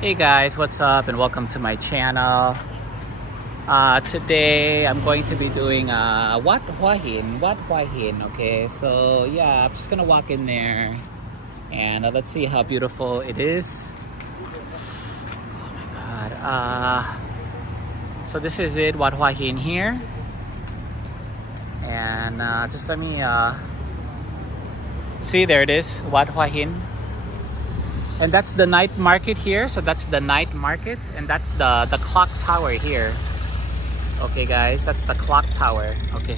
Hey guys, what's up and welcome to my channel. Today I'm going to be doing Wat Hua Hin, okay? So yeah, I'm just gonna walk in there and let's see how beautiful it is. Oh my god. So this is it, Wat Hua Hin here. And just let me see, there it is, Wat Hua Hin. And that's the night market here. So that's the night market, and that's the clock tower here. Okay guys, that's the clock tower. Okay,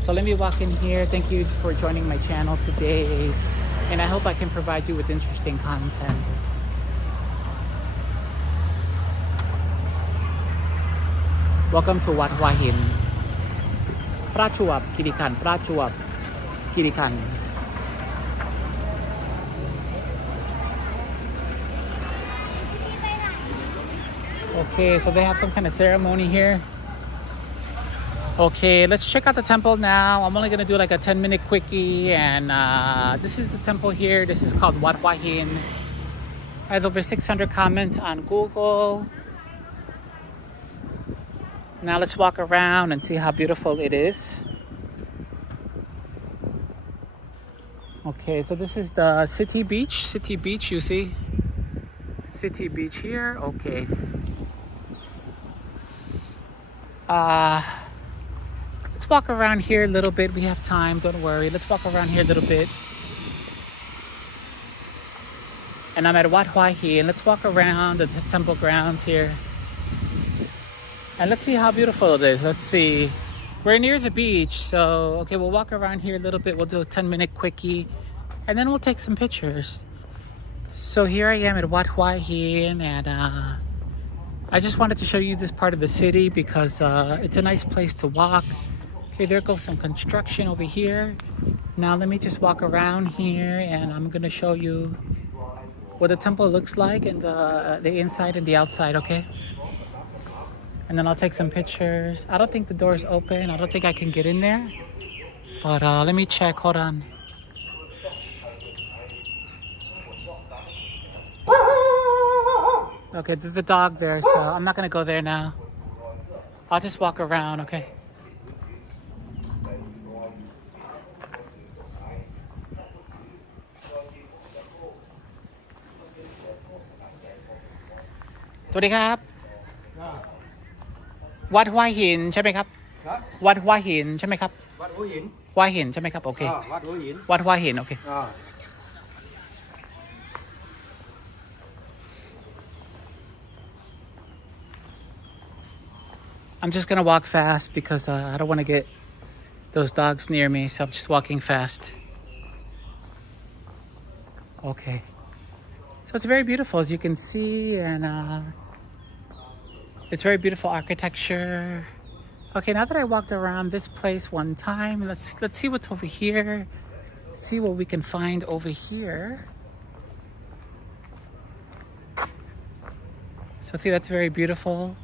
so let me walk in here. Thank you for joining my channel today, and I hope I can provide you with interesting content. Welcome to Wat Hua Hin, Prachuap Kirikan, Prachuap Kirikan. Okay, so they have some kind of ceremony here. Okay, let's check out the temple now. I'm only gonna do like a 10-minute quickie, and this is the temple here. This is called Wat Hua Hin. Has over 600 comments on Google. Now let's walk around and see how beautiful it is. Okay, so this is the city beach. City beach, you see? City beach here, okay. Let's walk around here a little bit. We have time, don't worry. Let's walk around here a little bit. And I'm at Wat Hua Hin. Let's walk around the temple grounds here. And let's see how beautiful it is. Let's see. We're near the beach, so okay, we'll walk around here a little bit. We'll do a 10-minute quickie, and then we'll take some pictures. So here I am at Wat Hua Hin, and I just wanted to show you this part of the city because it's a nice place to walk. Okay, there goes some construction over here. Now let me just walk around here, and I'm gonna show you what the temple looks like, and the inside and the outside, okay? And then I'll take some pictures. I don't think the door's open. I don't think I can get in there. But let me check, hold on. Okay, there's a dog there, so I'm not gonna go there now. I'll just walk around, okay? Sawasdee krab. Wat Hua Hin ใช่ไหมครับ Wat Hua Hin ใช่ไหมครับ วัดหัวหิน Hua Hin ใช่ไหมครับ โอเค วัดหัวหิน Wat Hua Hin, okay. I'm just gonna walk fast because I don't want to get those dogs near me, so I'm just walking fast. Okay, so it's very beautiful, as you can see, and it's very beautiful architecture. Okay, now that I walked around this place one time, let's see what's over here. See what we can find over here. So see, that's very beautiful.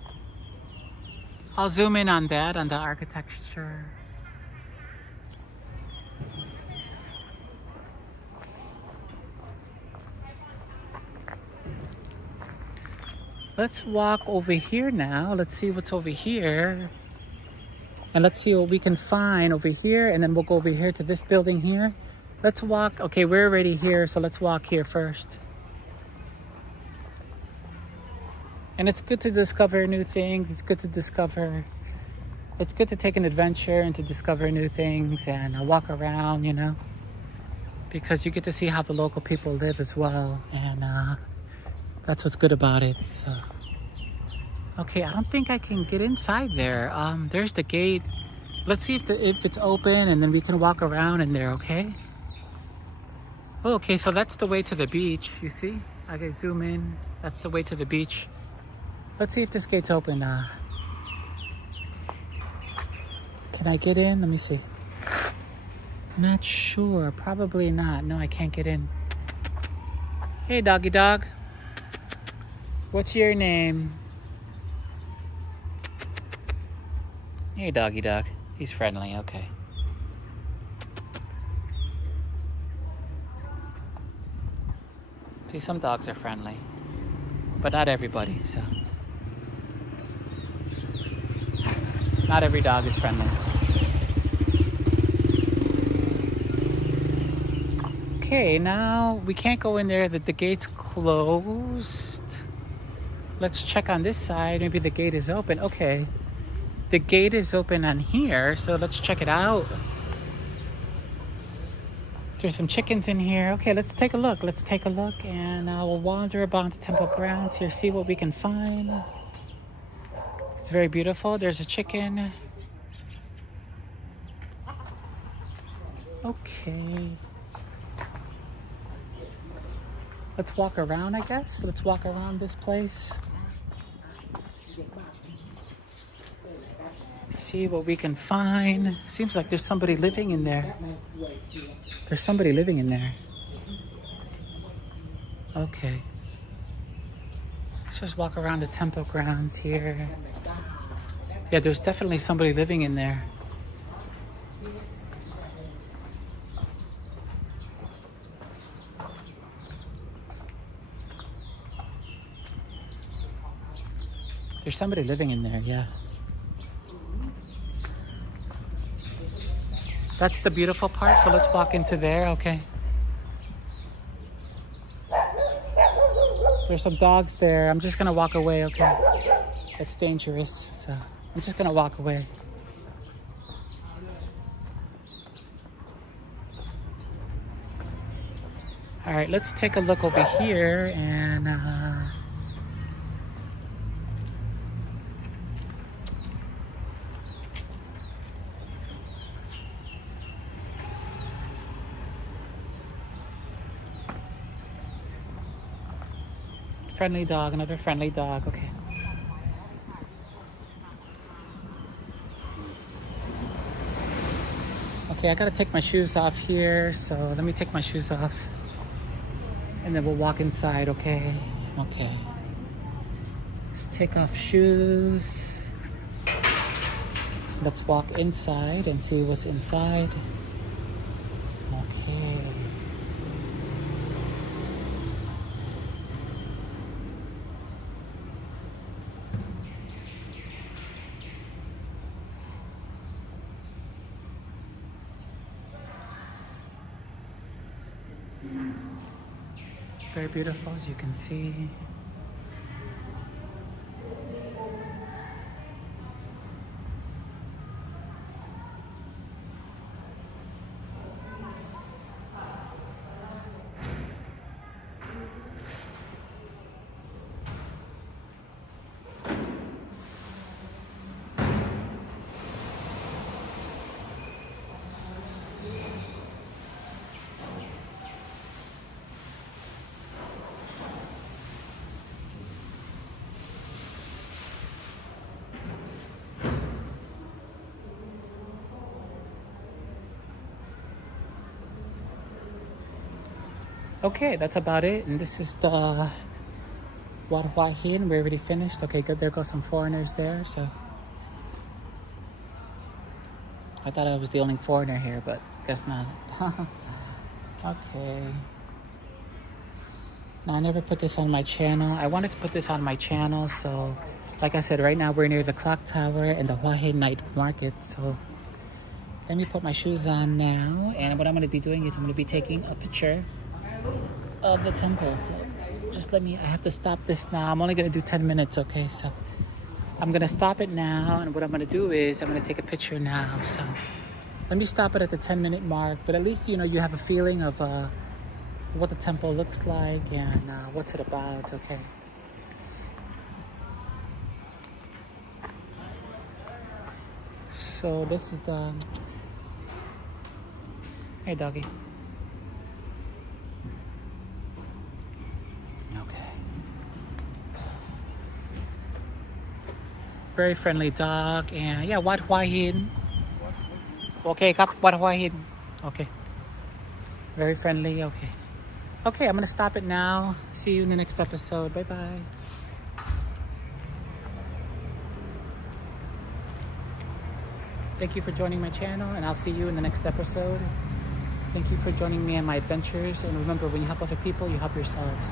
I'll zoom in on that, on the architecture. Let's walk over here now. Let's see what's over here. And let's see what we can find over here. And then we'll go over here to this building here. Let's walk. Okay, we're already here, so let's walk here first. And it's good to discover new things. It's good to take an adventure and to discover new things and walk around, you know, because you get to see how the local people live as well. And that's what's good about it. So, okay, I don't think I can get inside there. There's the gate. Let's see if it's open, and then we can walk around in there, okay? Oh, okay, so that's the way to the beach, you see? I can zoom in. That's the way to the beach. Let's see if this gate's open. Can I get in? Let me see. Not sure. Probably not. No, I can't get in. Hey, doggy dog. What's your name? Hey, doggy dog. He's friendly. Okay. See, some dogs are friendly. but not everybody. So not every dog is friendly. Okay, now we can't go in there. The gate's closed. Let's check on this side. Maybe the gate is open. Okay, the gate is open on here, so let's check it out. There's some chickens in here. Okay, let's take a look. Let's take a look, and we'll wander about the temple grounds here, see what we can find. It's very beautiful. There's a chicken. Okay. Let's walk around, I guess. Let's walk around this place. See what we can find. Seems like there's somebody living in there. There's somebody living in there. Okay. Let's just walk around the temple grounds here. Yeah, there's definitely somebody living in there. There's somebody living in there, yeah. That's the beautiful part, so let's walk into there, okay? There's some dogs there. I'm just gonna walk away, okay? It's dangerous, so I'm just gonna walk away. All right, let's take a look over here and friendly dog, another friendly dog, okay. Okay, I gotta take my shoes off here, so let me take my shoes off. And then we'll walk inside, okay? Okay. Let's take off shoes. Let's walk inside and see what's inside. Okay. Very beautiful, as you can see. Okay, that's about it. And this is the Wat Hua Hin. We already finished. Okay, good. There go some foreigners there. So I thought I was the only foreigner here, but guess not. Okay. Now, I never put this on my channel. I wanted to put this on my channel. So like I said, right now we're near the clock tower and the Hua Hin night market. So let me put my shoes on now. And what I'm going to be doing is I'm going to be taking a picture of the temple. So just let me, I have to stop this now. I'm only gonna do 10 minutes, okay? So I'm gonna stop it now, and what I'm gonna do is I'm gonna take a picture now. So let me stop it at the 10-minute mark, but at least, you know, you have a feeling of what the temple looks like and what's it about, okay? So this is the, hey doggy. Very friendly dog, and yeah, Wat Hua Hin. Okay, Wat Hua Hin. Okay. Very friendly, okay. Okay, I'm gonna stop it now. See you in the next episode. Bye-bye. Thank you for joining my channel, and I'll see you in the next episode. Thank you for joining me on my adventures, and remember, when you help other people, you help yourselves.